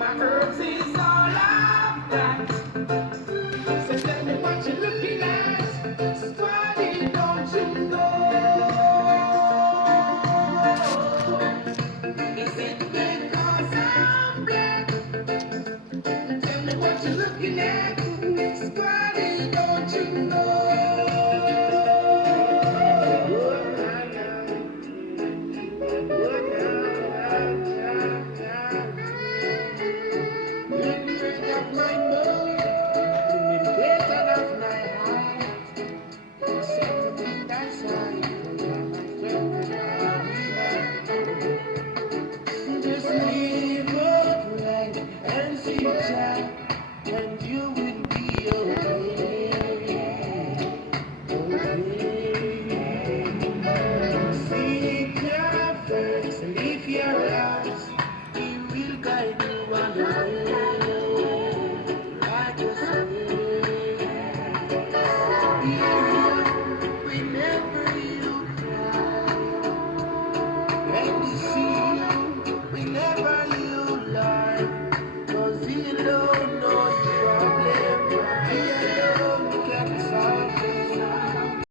My herbs is all I've got. So tell me what you're looking at. Squatty, don't you know? Is it because I'm black? Tell me what you're looking at. Squatty, don't you know? Just leave a blank and see.